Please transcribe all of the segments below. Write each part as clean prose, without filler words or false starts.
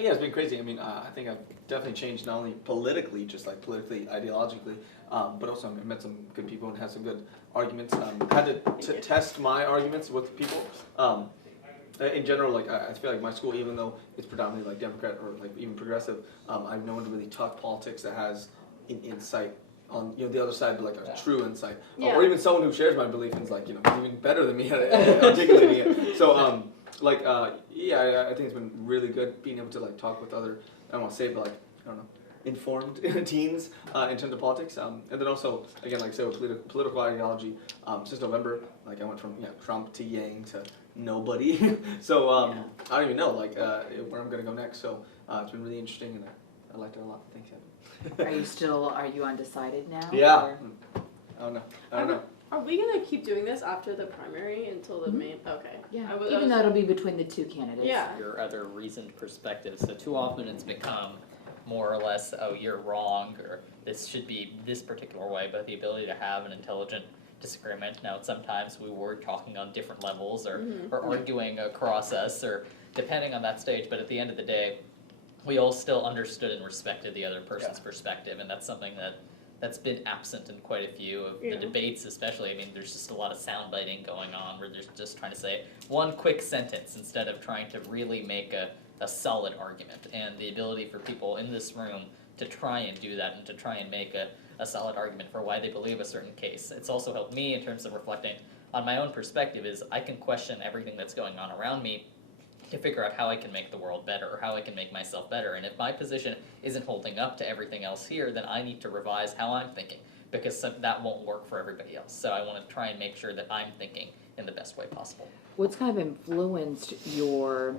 Oh, yeah, it's been crazy. I mean, I think I've definitely changed not only politically, just like politically, ideologically, but also I met some good people and had some good arguments. Had to test my arguments with people. In general, like I feel like my school, even though it's predominantly like Democrat or like even progressive, I've no one to really talk politics that has an insight on the other side, but like a true insight, or even someone who shares my belief and is like is even better than me at articulating it. So yeah, I think it's been really good being able to like talk with other, I don't want to say, but like, I don't know, informed teens in terms of politics. And then also, again, like I said, with political ideology, since November, like I went from Trump to Yang to nobody. So I don't even know like where I'm going to go next. So it's been really interesting, and I liked it a lot. Thanks, Evan. Are you undecided now? Yeah. Or? I don't know. Are we gonna keep doing this after the primary until the main? Okay. Yeah. Even though it'll be between the two candidates. Yeah. Your other reasoned perspectives. So too often it's become more or less, oh, you're wrong, or this should be this particular way, but the ability to have an intelligent disagreement. Now, sometimes we were talking on different levels or arguing across us, or depending on that stage, but at the end of the day, we all still understood and respected the other person's perspective, and that's something that's been absent in quite a few of the debates, especially. I mean, there's just a lot of sound biting going on where they're just trying to say one quick sentence instead of trying to really make a solid argument. And the ability for people in this room to try and do that and to try and make a solid argument for why they believe a certain case. It's also helped me in terms of reflecting on my own perspective, is I can question everything that's going on around me to figure out how I can make the world better or how I can make myself better. And if my position isn't holding up to everything else here, then I need to revise how I'm thinking, because that won't work for everybody else. So I want to try and make sure that I'm thinking in the best way possible. What's kind of influenced your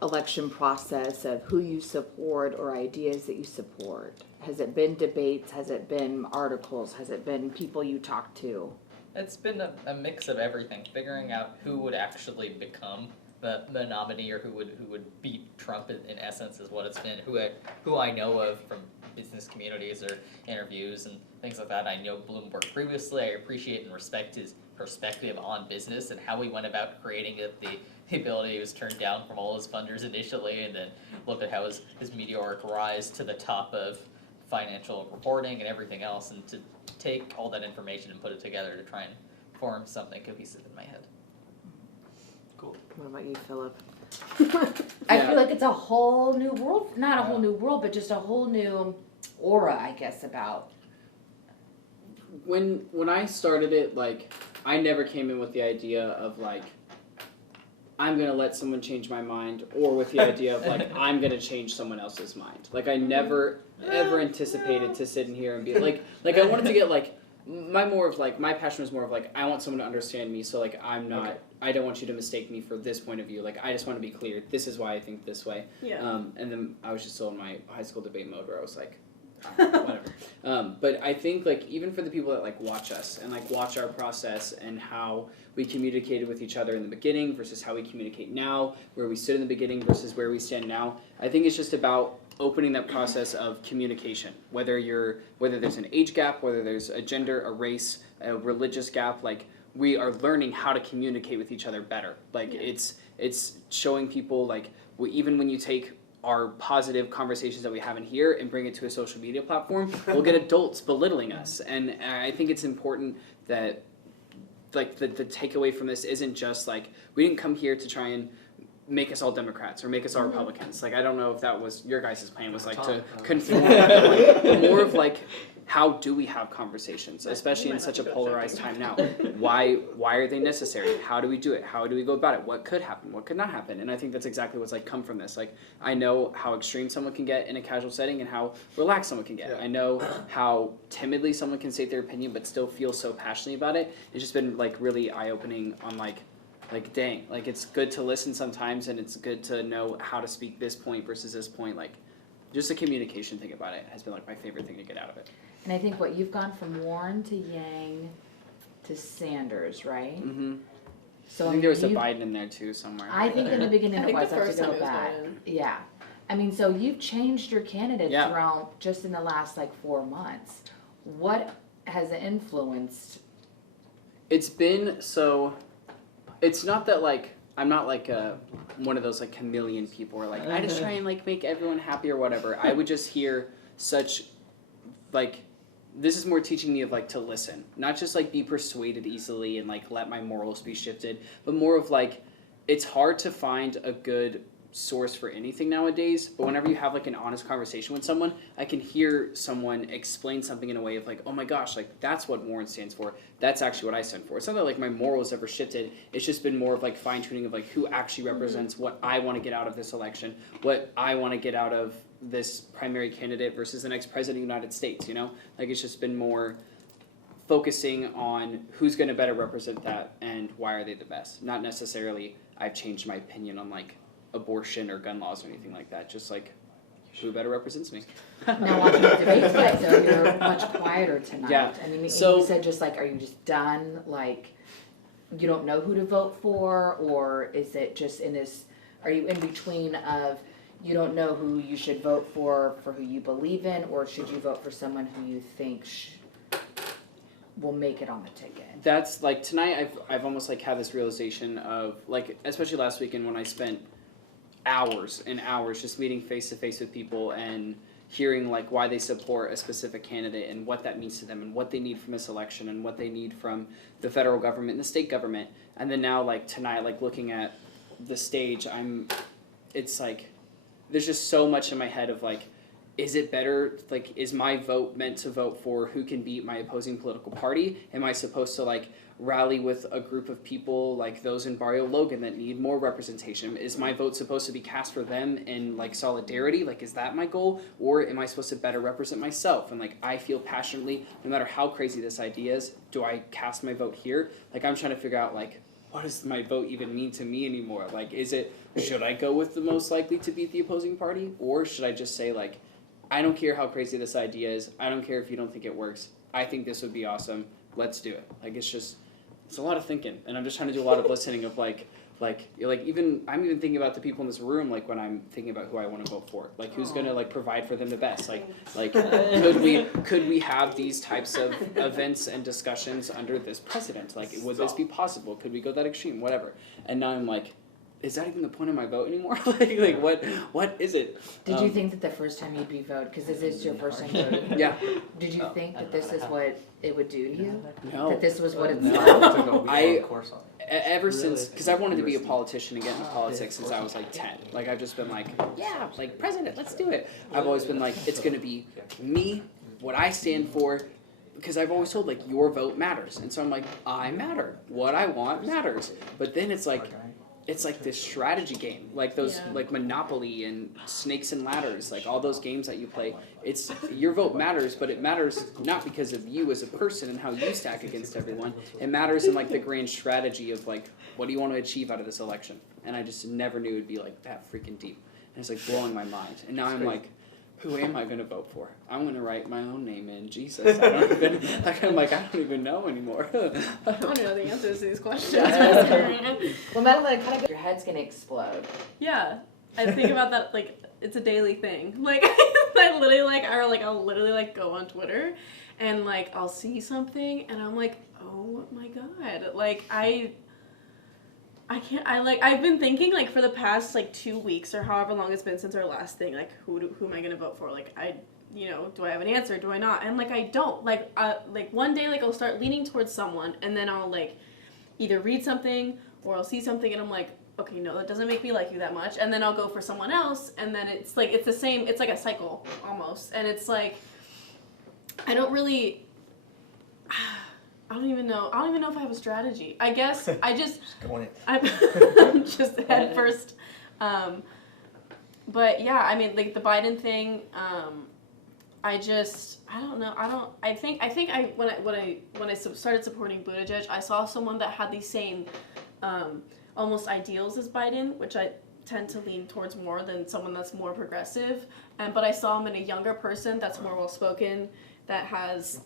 election process of who you support or ideas that you support? Has it been debates? Has it been articles? Has it been people you talk to? It's been a mix of everything, figuring out who would actually become the nominee, or who would beat Trump in essence, is what it's been. Who I know of from business communities or interviews and things like that. I know Bloomberg previously. I appreciate and respect his perspective on business and how he went about creating it, the ability he was turned down from all his funders initially, and then look at how his meteoric rise to the top of financial reporting and everything else, and to take all that information and put it together to try and form something cohesive in my head. Cool. What about you, Philip? I feel like it's a whole new world, not a whole new world, but just a whole new aura, I guess, about. When I started it, like, I never came in with the idea of like, I'm gonna let someone change my mind, or with the idea of like, I'm gonna change someone else's mind. Like, I never ever anticipated to sit in here and be like I wanted to get like, my passion was more of like, I want someone to understand me, so like I'm not, okay. I don't want you to mistake me for this point of view. Like, I just want to be clear. This is why I think this way. Yeah. And then I was just still in my high school debate mode where I was like, whatever. But I think like even for the people that like watch us and like watch our process and how we communicated with each other in the beginning versus how we communicate now, where we stood in the beginning versus where we stand now, I think it's just about opening that process of communication. Whether there's an age gap, whether there's a gender, a race, a religious gap, like we are learning how to communicate with each other better. Like it's showing people like even when you take our positive conversations that we have in here and bring it to a social media platform, we'll get adults belittling us. And I think it's important that like the takeaway from this isn't just like, we didn't come here to try and make us all Democrats or make us all Republicans. Like, I don't know if that was your guys' plan, was like to conform, but more of like, how do we have conversations, especially in such a polarized time now? Why are they necessary? How do we do it? How do we go about it? What could happen? What could not happen? And I think that's exactly what's like come from this. Like, I know how extreme someone can get in a casual setting and how relaxed someone can get. Yeah. I know how timidly someone can state their opinion but still feel so passionately about it. It's just been like really eye-opening on like dang, like it's good to listen sometimes and it's good to know how to speak this point versus this point. Like, just the communication thing about it has been like my favorite thing to get out of it. And I think you've gone from Warren to Yang to Sanders, right? Mm-hmm. So I think there was a Biden in there too somewhere. I think in the beginning it was. I have to go back. Yeah. I mean, so you've changed your candidates around just in the last like 4 months. What has influenced? It's been so. It's not that like I'm not like one of those like chameleon people where like I just try and like make everyone happy or whatever. I would just hear such like this is more teaching me of like to listen, not just like be persuaded easily and like let my morals be shifted, but more of like it's hard to find a good source for anything nowadays, but whenever you have like an honest conversation with someone, I can hear someone explain something in a way of like, oh my gosh, like that's what Warren stands for. That's actually what I stand for. It's not that like my morals ever shifted. It's just been more of like fine tuning of like who actually represents what I want to get out of this election, what I want to get out of this primary candidate versus the next president of the United States, you know? Like it's just been more focusing on who's going to better represent that and why are they the best. Not necessarily I've changed my opinion on like abortion or gun laws or anything like that. Just like who better represents me. Now watching the debates, guys, though, you're much quieter tonight. Yeah. I mean, So- you said just like, are you just done? Like, you don't know who to vote for, or is it just in this? Are you in between of you don't know who you should vote for who you believe in, or should you vote for someone who you think will make it on the ticket? That's like tonight I've almost like had this realization of like especially last weekend when I spent hours and hours just meeting face to face with people and hearing like why they support a specific candidate and what that means to them and what they need from this election and what they need from the federal government and the state government. And then now like tonight like looking at the stage, it's like there's just so much in my head of like, is it better, like, is my vote meant to vote for who can beat my opposing political party? Am I supposed to, like, rally with a group of people like those in Barrio Logan that need more representation? Is my vote supposed to be cast for them in, like, solidarity? Like, is that my goal? Or am I supposed to better represent myself? And, like, I feel passionately, no matter how crazy this idea is, do I cast my vote here? Like, I'm trying to figure out, like, what does my vote even mean to me anymore? Like, should I go with the most likely to beat the opposing party? Or should I just say, like, I don't care how crazy this idea is. I don't care if you don't think it works. I think this would be awesome. Let's do it. Like it's a lot of thinking, and I'm just trying to do a lot of listening of like even I'm even thinking about the people in this room like when I'm thinking about who I want to vote for. Like who's gonna like provide for them the best. Like could we have these types of events and discussions under this president? Like would this be possible? Could we go that extreme? Whatever. And now I'm like, is that even the point of my vote anymore? like what is it? Did you think that the first time you'd be voted, because this is your first time voting, Yeah. did you think that this is what it would do to you? No. That this was what it's No. like? Ever since, because I've wanted to be a politician and get into politics since I was like 10. Like I've just been like, yeah, like president, let's do it. I've always been like, it's gonna be me, what I stand for, because I've always told like your vote matters, and so I'm like, I matter. What I want matters. But then it's like this strategy game, like those like Monopoly and Snakes and Ladders, like all those games that you play. It's your vote matters, but it matters not because of you as a person and how you stack against everyone. It matters in like the grand strategy of like what do you want to achieve out of this election. And I just never knew it'd be like that freaking deep. And it's like blowing my mind. And now I'm like, who am I gonna vote for? I'm gonna write my own name in. Jesus, I don't even know anymore. I don't know the answers to these questions. Well, Madeline, kind of your head's gonna explode. Yeah, I think about that like it's a daily thing. Like I'll literally like go on Twitter, and like I'll see something, and I'm like, oh my god, like I've been thinking like for the past like 2 weeks or however long it's been since our last thing, like who am I gonna vote for? Like do I have an answer? Do I not? And like I don't. Like one day like I'll start leaning towards someone, and then I'll like either read something or I'll see something, and I'm like, okay, no, that doesn't make me like you that much. And then I'll go for someone else, and then it's like it's the same. It's like a cycle almost, and it's like I don't really. I don't even know if I have a strategy. I guess I just I'm just head first. But yeah, I mean like the Biden thing, I don't know. I think when I started supporting Buttigieg, I saw someone that had these same almost ideals as Biden, which I tend to lean towards more than someone that's more progressive. But I saw him in a younger person that's more well spoken, that has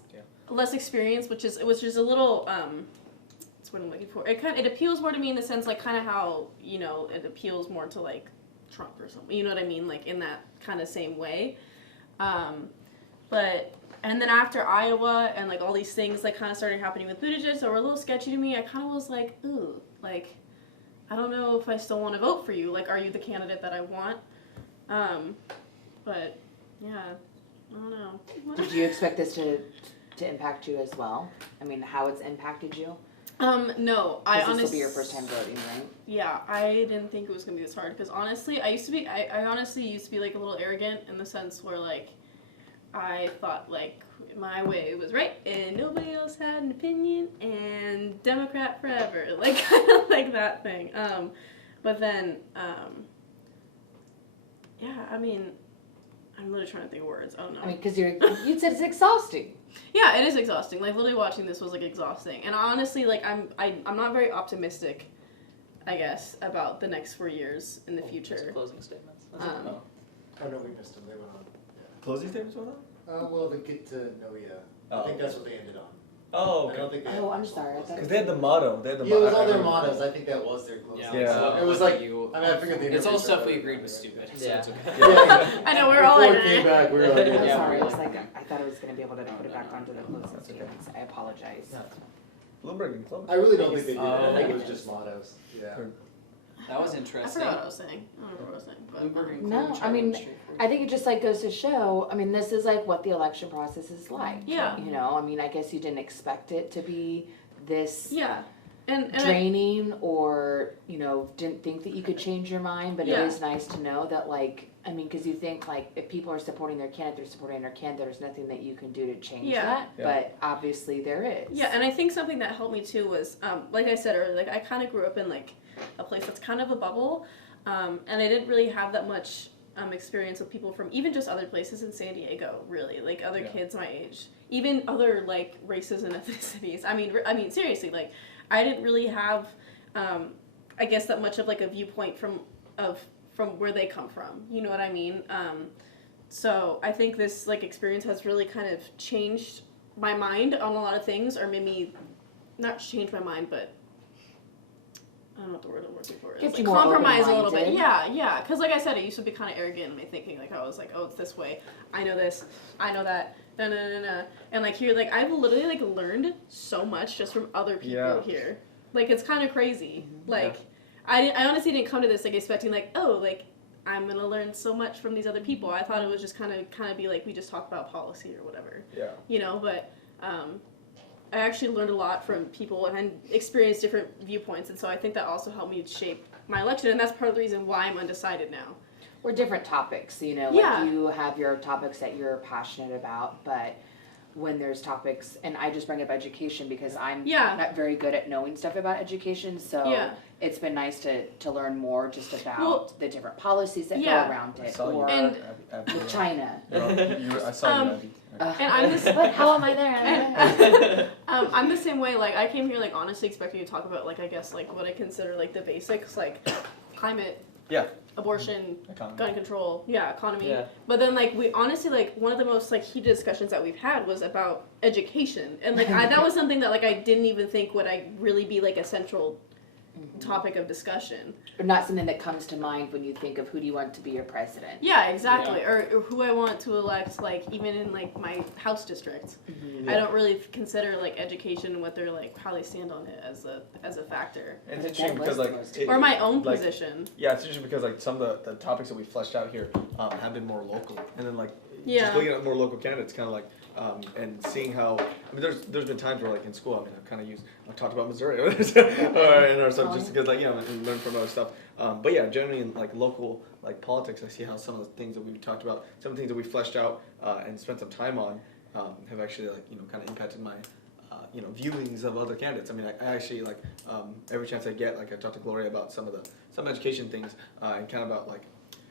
less experience, which is a little that's what I'm looking for. It appeals more to me in the sense like kind of how it appeals more to like Trump or something. You know what I mean? Like in that kind of same way. But and then after Iowa and like all these things like kind of started happening with Buttigieg that were a little sketchy to me, I kind of was like, ooh, like I don't know if I still want to vote for you. Like, are you the candidate that I want? But yeah, I don't know. Did you expect this to impact you as well? I mean, how it's impacted you? No, I Because honestly. this will be your first time voting, right? Yeah, I didn't think it was gonna be this hard because honestly, I honestly used to be like a little arrogant in the sense where like I thought like my way was right and nobody else had an opinion and Democrat forever, like kind of like that thing. But then, yeah, I mean, I'm literally trying to think of words. Oh no. I mean, because you said it's exhausting. Yeah, it is exhausting. Like literally watching this was like exhausting. And honestly, like I'm not very optimistic, I guess, about the next 4 years in the future. Closing statements. Oh, Oh no, we missed them. They went on. closing statements went on? Well, the get to know ya. I think that's what they ended on. Oh, I don't think they. Oh, I'm sorry, I thought- Because they had the motto. They had the Yeah, it was motto. all their mottos. I think that was their closing. Yeah. It was like. you. I mean, I figured they. It's never all said stuff that. we agreed was stupid. So Yeah. it's okay. Yeah. I know, we're all Before like, it came eh. back, we were like. I'm Yeah. sorry, I was like, I thought I was gonna be able to put it back onto the closing That's okay. statements. I apologize. Bloomberg and Clover. I really don't think they did. Oh. I think it was just mottos. Yeah. That was I interesting. forgot what I was saying. I don't remember what I was saying. But, Bloomberg and No, Klobuchar I mean, went straight for it. I think it just like goes to show, I mean, this is like what the election process is like. Yeah. You know, I mean, I guess you didn't expect it to be this yeah. And draining or, you know, didn't think that you could change your mind, but Yeah. it is nice to know that like, I mean, cause you think like if people are supporting their candidate, they're supporting their candidate, there's nothing that you can do to change Yeah. that, Yeah. but obviously there is. yeah, and I think something that helped me too was, like I said earlier, like I kind of grew up in like a place that's kind of a bubble, and I didn't really have that much experience with people from even just other places in San Diego, really, like other Yeah. kids my age, even other like races and ethnicities. I mean seriously, like I didn't really have, I guess that much of like a viewpoint from where they come from. You know what I mean? So I think this like experience has really kind of changed my mind on a lot of things, or maybe not change my mind, but I don't know what the word I'm looking for is. Gets Like you more compromise a little bit. open-minded. Yeah. Because like I said, I used to be kind of arrogant in my thinking. Like I was like, oh, it's this way. I know this. I know that. No. And like here, like I've literally like learned so much just from other people Yeah. here. Like it's kind of crazy. Mm-hmm. Like I honestly didn't come to this like expecting like, oh, like I'm gonna learn so much from these other people. I thought it was just kind of be like we just talk about policy or whatever. Yeah. You know, but I actually learned a lot from people and experienced different viewpoints, and so I think that also helped me shape my election, and that's part of the reason why I'm undecided now. Or different topics, you know, Yeah. like you have your topics that you're passionate about, but when there's topics, and I just bring up education because I'm Yeah. not very good at knowing stuff about education, so Yeah. it's been nice to learn more just about Well, the different policies that yeah. go around I it, saw you. or And- with China. I saw you, Abby. And I'm this. What? How am I there? I'm the same way. Like I came here like honestly expecting to talk about like I guess like what I consider like the basics like climate, Yeah. abortion, Economy. gun control, economy. Yeah. But then like we honestly like one of the most like heated discussions that we've had was about education, and like that was something that like I didn't even think would I really be like a central topic of discussion. Or not something that comes to mind when you think of who do you want to be your president. Yeah, exactly. Or who I want to elect, like even in like my house district. I don't really consider like education and what they're like how they stand on it as a factor. It's But interesting that because was like the most- it- Or my own like, position. Yeah, it's interesting because like some of the topics that we fleshed out here have been more local, and then like Yeah. just looking at more local candidates, kind of like and seeing how I mean, there's been times where like in school, I mean, I've talked about Missouri or in our stuff just because like and learn from other stuff. But yeah, generally in like local like politics, I see how some of the things that we talked about, some of the things that we fleshed out and spent some time on, have actually like kind of impacted my. Viewings of other candidates. I mean, I actually like every chance I get, like I talk to Gloria about some education things and kind of about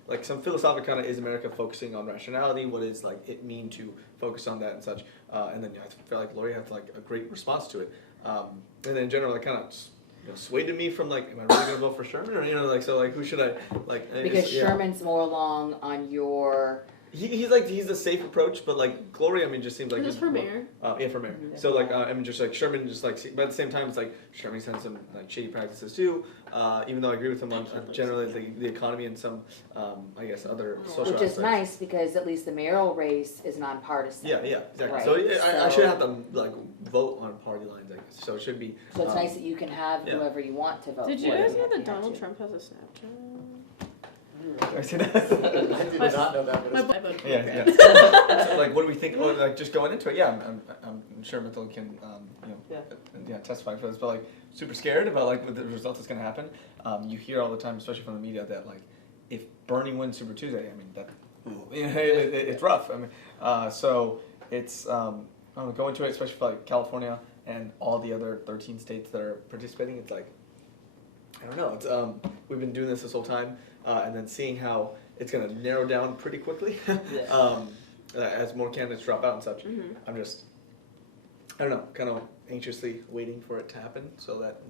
like some philosophical kind of is America focusing on rationality? What is like it mean to focus on that and such? And then I feel like Gloria has like a great response to it. And then in general, it kind of swayed to me from like, am I really gonna vote for Sherman or like so like who should I like? Because yeah. Sherman's more along on your he's the safe approach, but like Gloria, I mean, just seems like Just for mayor. Yeah, for mayor. So like, I mean, just like Sherman, just like, but at the same time, it's like Sherman's had some like shady practices too. Even though I agree with him on generally the economy and some, I guess, other social Which is aspects. nice because at least the mayoral race is nonpartisan. Yeah, exactly. Right, So I should so- have to like vote on party lines, I guess. So it should be. So it's nice that you can have yeah. whoever you want to vote Did for. you guys don't know have that to have Donald to. Trump has a Snapchat? Did I say that? I did My- not know that, but My it's boy voted for Yeah, him. yeah. So, like, what do we think? Oh, like, just going into it, yeah, I'm sure Mitchell can, testify for this, but like, super scared about like what the result that's gonna happen. You hear all the time, especially from the media, that like, if Bernie wins Super Tuesday, I mean, that, it's rough. I mean, so it's, I don't know, go into it, especially for like California and all the other 13 states that are participating. It's like, I don't know. It's we've been doing this whole time, and then seeing how it's gonna narrow down pretty quickly as more candidates drop out and such. Mhm. I'm just, I don't know, kind of anxiously waiting for it to happen so that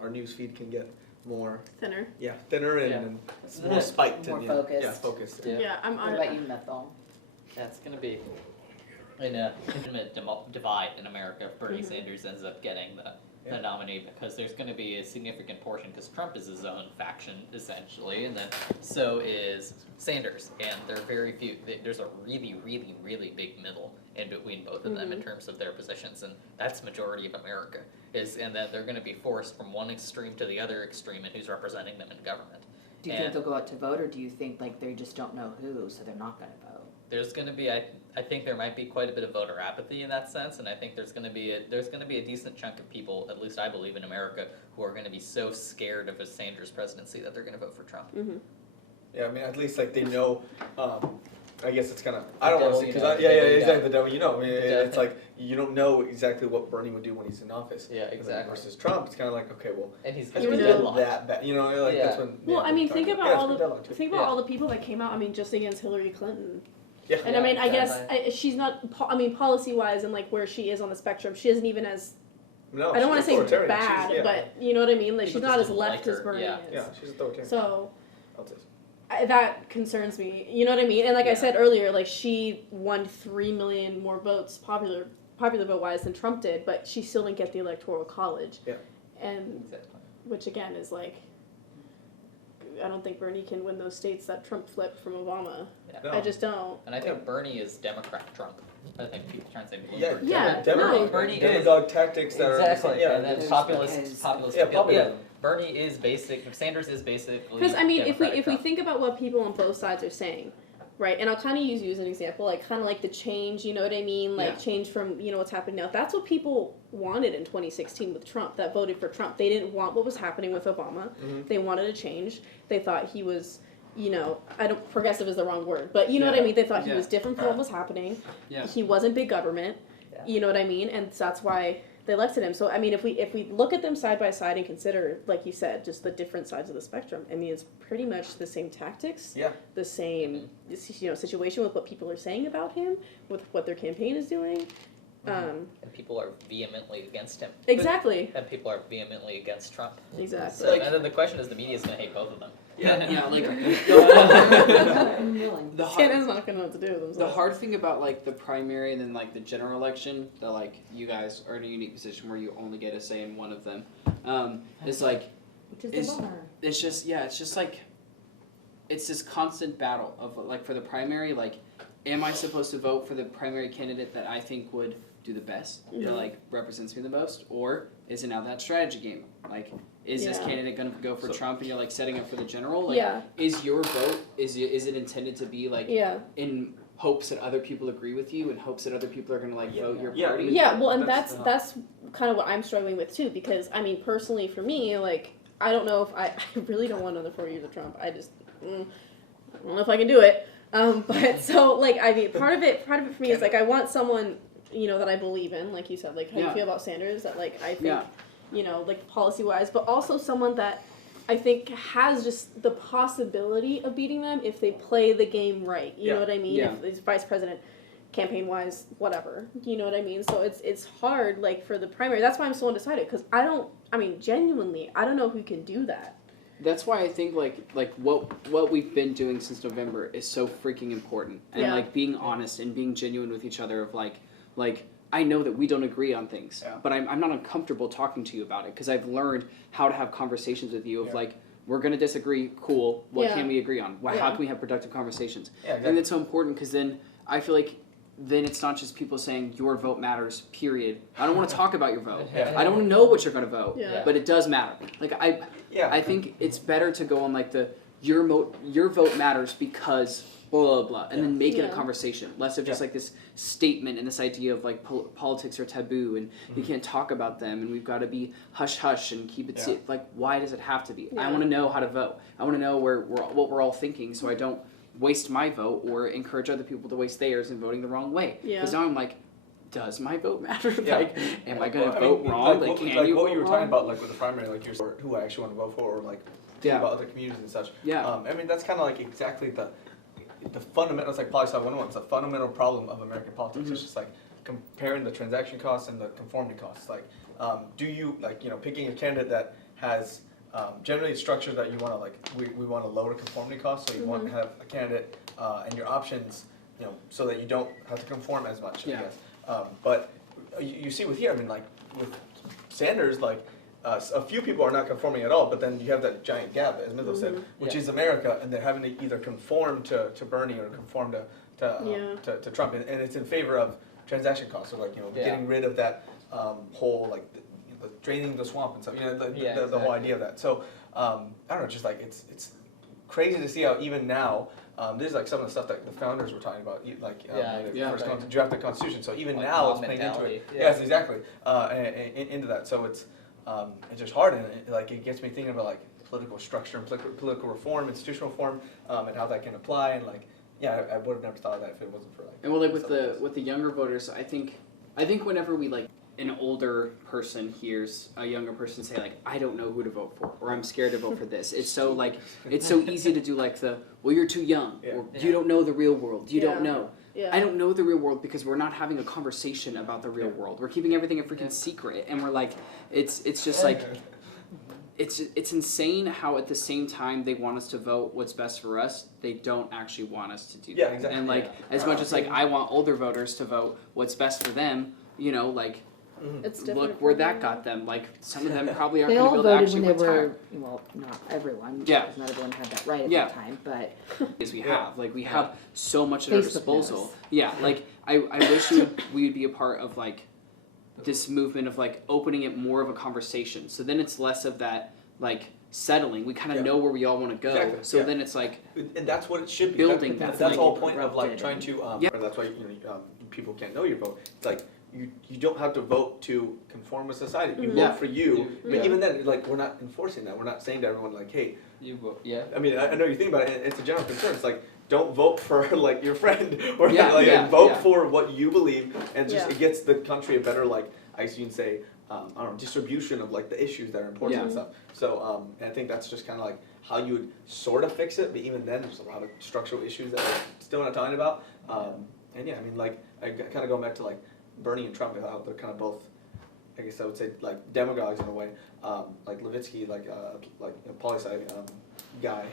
our news feed can get more, Thinner. thinner and, Yeah. and more spiked More and focused. Yeah, focused. Yeah. Yeah, I'm. What about you, Methel? That's gonna be an intimate divide in America if Bernie Mhm. Sanders ends up getting the Yeah. nominee, because there's gonna be a significant portion, because Trump is his own faction essentially, and then so is Sanders, and there are very few, there's a really, really, really big middle in between both of them in terms of their positions, and that's majority of America, and that they're gonna be forced from one extreme to the other extreme, and who's representing them in government. Do you think And- they'll go out to vote, or do you think like they just don't know who, so they're not gonna vote? There's going to be, I think there might be quite a bit of voter apathy in that sense, and I think there's going to be a decent chunk of people, at least I believe in America, who are going to be so scared of a Sanders presidency that they're going to vote for Trump. Mm-hmm. Yeah, I mean, at least like they know. I guess it's kind of, I don't want devil to say, you because know, yeah, the devil you exactly, know. the devil you know. I mean, The devil. it's like you don't know exactly what Bernie would do when he's in office. Yeah, And then exactly. Versus Trump, it's kind of like, okay, well, And he's has You been know. done that bad, you know, like that's Yeah. when. Well, I mean, think about all the. all the people that came out. I mean, just against Hillary Clinton. Yeah. And I mean, I guess exactly. she's not. I mean, policy wise and like where she is on the spectrum, she isn't even as. No, I don't want she's to say authoritarian. bad, She's, yeah. but you know what I mean. Like People she's not just as don't like left as her, Bernie yeah. is. Yeah, she's authoritarian. So I'll say so. that concerns me. You know what I mean? And like I Yeah. said earlier, like she won 3 million more votes, popular vote wise, than Trump did, but she still didn't get the electoral college. Yeah. And Exactly. which again is like, I don't think Bernie can win those states that Trump flipped from Obama. No. I just don't. And I think Bernie is Democrat Trump. I think people try and say Bloomberg. Yeah, Yeah, demagogue, Bernie is. demagogue tactics that Exactly, are and then There's- populist because- yeah, appeal. populism. Bernie is Sanders is basically. Because I mean, if we Democratic Trump. think about what people on both sides are saying, right? And I'll kind of use you as an example, like kind of like the change. You know what I mean? Like Yeah. change from what's happening now. That's what people wanted in 2016 with Trump. That voted for Trump. They didn't want what was happening with Obama. Mhm. They wanted a change. They thought he was. I don't, progressive is the wrong word, but you know what I Yeah. mean? They thought he Yeah. was different from what was happening. Yeah. He wasn't big government. Yeah. You know what I mean? And that's why they elected him. So I mean, if we look at them side by side and consider, like you said, just the different sides of the spectrum, I mean, it's pretty much the same tactics, Yeah. the same situation with what people are saying about him, with what their campaign is doing. And people are vehemently against him. Exactly. And people are vehemently against Trump. Exactly. So, and then the question is, the media is going to hate both of them. Yeah, like I'm willing. the hard, Santa's not gonna know what to do with the themselves. hard thing about like the primary and then like the general election, that like you guys are in a unique position where you only get a say in one of them. Is like Which is is- the bummer. it's just like it's this constant battle of like for the primary, like am I supposed to vote for the primary candidate that I think would do the best, Yeah. that like represents me the most, or is it now that strategy game? Like is this Yeah. candidate gonna go for So- Trump and you're like setting up for the general? Like Yeah. is your vote is it intended to be like Yeah. in hopes that other people agree with you, in hopes that other people are gonna like vote your Yeah, party? Yeah, well, and That's- that's kind of what I'm struggling with too, because I mean, personally, for me, like, I don't know if I really don't want another 4 years of Trump. I just, I don't know if I can do it. But so, like, I mean, part of it for me is like I want someone, that I believe in, like you said, like how you Yeah. feel about Sanders, that like I think, Yeah. like policy wise, but also someone that I think has just the possibility of beating them if they play the game right. You know Yeah. what I mean? Yeah. If he's vice president, campaign wise, whatever. You know what I mean? So it's hard, like for the primary. That's why I'm so undecided, because genuinely, I don't know who can do that. That's why I think like what we've been doing since November is so freaking important, and Yeah. like being honest and being genuine with each other. Of like I know that we don't agree on things, Yeah. but I'm not uncomfortable talking to you about it because I've learned how to have conversations with you of Yeah. like we're gonna disagree, cool. What Yeah. can we agree on? How Yeah. can we have productive conversations? Yeah, I think that's so important because then I feel like then it's not just people saying your vote matters. Period. I don't want to talk about your vote. Yeah. I don't know what you're gonna vote, Yeah. but it does matter. Like Yeah. I think it's better to go on like the your vote matters because blah blah blah, and then make it a Yeah. conversation, less of just Yeah. like this statement and this idea of like politics are taboo and we can't talk about them and we've got to be hush hush and keep it Yeah. like why does it have to be? I Yeah. want to know how to vote. I want to know what we're all thinking, so I don't waste my vote or encourage other people to waste theirs in voting the wrong way. Yeah. Because now I'm like, does my vote matter? Yeah. Like, am I gonna Well, vote mean, wrong? Like, Can like you what vote you were wrong? talking about, like with the primary, like you're who I actually want to vote for, or like think Yeah. about other communities and such. Yeah. I mean, that's kind of like exactly the fundamental. It's like poli-sci 101. It's a fundamental problem of American politics. It's just like comparing the transaction costs and the conformity costs. Like, do you like picking a candidate that has generally structure that you want to like we want to lower conformity costs, so you want to have a candidate and your options, so that you don't have to conform as much. Yeah. I guess. But you see with here, I mean, like with Sanders, like a few people are not conforming at all, but then you have that giant gap, as Mithil said, which Yeah. is America, and they're having to either conform to Bernie or conform Yeah. to Trump, and it's in favor of transaction costs, so like Yeah. getting rid of that whole like the draining the swamp and stuff, Yeah, the whole idea of that. So I don't know, just like it's crazy to see how even now. This is like some of the stuff that the founders were talking about, when they Yeah. first drafted the Constitution. So even Like now mob it's playing into mentality, it. yeah. Yes, exactly. Into that. So it's just hard, and it gets me thinking about like political structure and political reform, institutional reform, and how that can apply. And like, I would have never thought of that if it wasn't for like. And well, like with something else. the younger voters, I think whenever we like an older person hears a younger person say like I don't know who to vote for or I'm scared to vote for this, it's so easy to do like you're too young Yeah. or you don't know the real world, you don't Yeah. know. Yeah. I don't know the real world because we're not having a conversation about the real world. We're keeping everything a freaking secret, and we're like, it's just like. It's insane how at the same time they want us to vote what's best for us, they don't actually want us to do Yeah, that. exactly. And like as much as like I want older voters to vote what's best for them, like It's different. look where for that them. got them. Like some of them probably aren't They going to all be able to voted when actually they retire. were, well, not everyone, Yeah. because not everyone had that right at Yeah. the time, but As we Yeah. have, like we have so much at our Facebook disposal. knows. Yeah, like I wish we would be a part of like this movement of like opening it more of a conversation. So then it's less of that like settling. We kind of Yeah. know where we all want to go. Exactly, So yeah. then it's like And that's what it should be. Building that's that the whole thing. point of like Corrupted trying to. Yeah. Or that's why people can't know your vote. It's like you don't have to vote to conform with society. You Yeah. vote for you. But Yeah. even then, like we're not enforcing that. We're not saying to everyone like, hey. You vote, yeah. I mean, I know you think about it. It's a general concern. It's like don't vote for like your friend or Yeah, like yeah, vote yeah. for what you believe, and just Yeah. it gets the country a better like I guess you can say. I don't know, distribution of like the issues that are important and Yeah. stuff. So and I think that's just kind of like how you would sort of fix it, but even then there's a lot of structural issues that we're still not talking about. And yeah, I mean like I kind of going back to like Bernie and Trump, how they're kind of both, I guess I would say like demagogues in a way. Like Levitsky, like a poli-sci guy,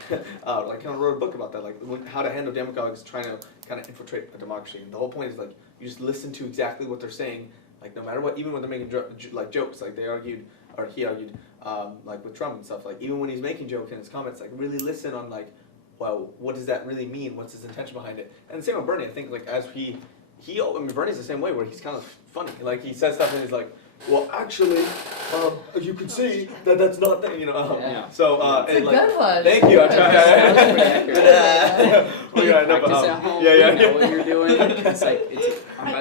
like kind of wrote a book about that, like how to handle demagogues trying to kind of infiltrate a democracy. And the whole point is like you just listen to exactly what they're saying. Like no matter what, even when they're making like jokes, like they argued, or he argued, like with Trump and stuff. Like even when he's making jokes in his comments, like really listen on like, well, what does that really mean? What's his intention behind it? And the same with Bernie. I think like as I mean Bernie's the same way where he's kind of funny. Like he says stuff and he's like, well, actually, you can see that that's not that, Yeah. So It's and a like, good one. thank you. I That was pretty accurate. tried. Practice at home. Yeah, You know what you're doing. It's like